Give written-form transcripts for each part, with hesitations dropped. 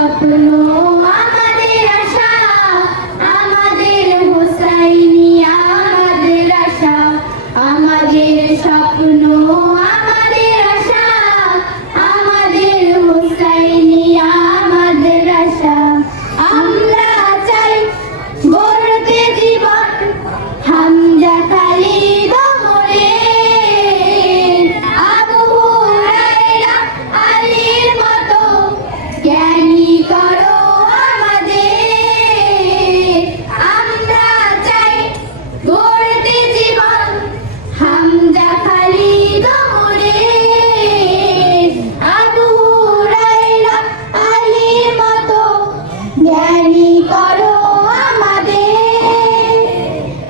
স্বপ্ন আমাদের আশা, আমাদের হুসাইনি আমাদের আশা, আমাদের স্বপ্ন আমাদের আশা, আমাদের হুসাইনি আমাদের আশা। আমরা চাই গড়তে জীবন হামজা খালিদ ওমরের, আবু হুরায়রা আলীর মতো জ্ঞানী করো আমাদের। আমরা চাই গড়তে জীবন হামজা খালিদ ওমরের, আবু হুরায়রা আলীর মতো জ্ঞানী করো আমাদের।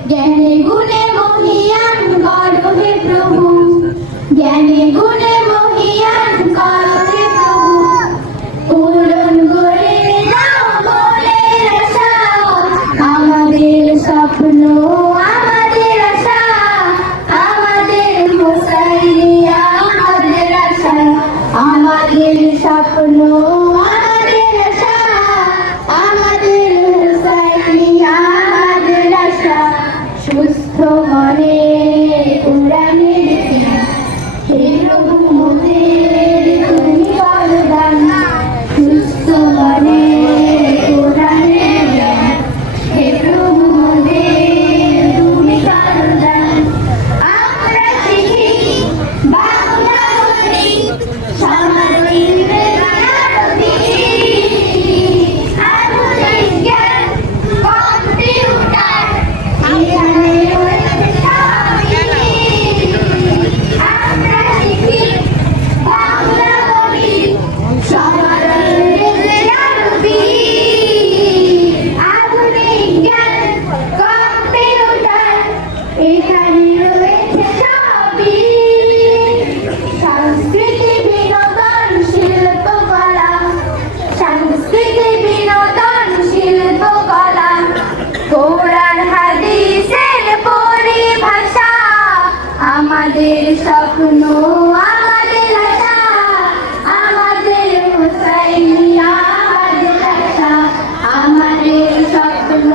জ্ঞানে গুণে মহিয়ান করো হে প্রভু, জ্ঞানে গুণে মহিয়ান করো হে প্রভু, পূরণ করে দাও মনের আশা, আমাদের স্বপ্ন আমাদের আশা, আমাদের হুসাইনি আমাদের আশা, আমাদের স্বপ্ন আমাদের আশা, আমাদের হুসাইনি আমাদের আশা। সুস্থ মনে কোরআনের জ্ঞান, হে প্রভু মোদের তুমি বরদান। সুস্থ মনে কোরআনের জ্ঞান, হে প্রভু মোদের তুমি বরদান। আমরা শিখি বাংলা বলি, সামাজিক আরবি, আধুনিক জ্ঞান কম্পিউটার এখানে রয়েছে সবই। আমরা শিখি বাংলা বলি, সামাজিক আরবি, আধুনিক জ্ঞান কম্পিউটার এখানে রয়েছে সবই। সংস্কৃতি বিনোদন শিল্পকলা, সংস্কৃতি বিনোদন শিল্পকলা, কোরআন হাদিসের পরিভাষা, আমাদের স্বপ্ন আমাদের আশা, আমাদের হুসাইনি আমাদের আশা, আমাদের স্বপ্ন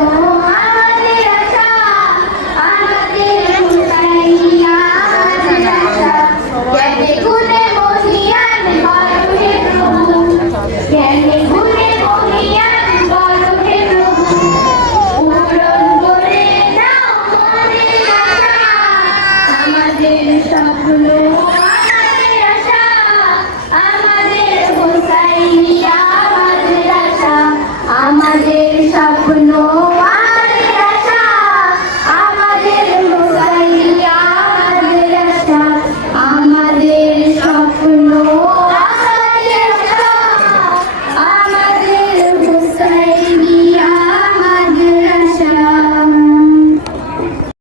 আমাদের আশা, আমাদের হুসাইনি আমাদের আশা। জ্ঞানে গুণে মহিয়ান করো হে প্রভু, জ্ঞানে গুণে মহিয়ান করো হে প্রভু, পূরণ করে দাও মনের আশা, আমাদের স্বপ্ন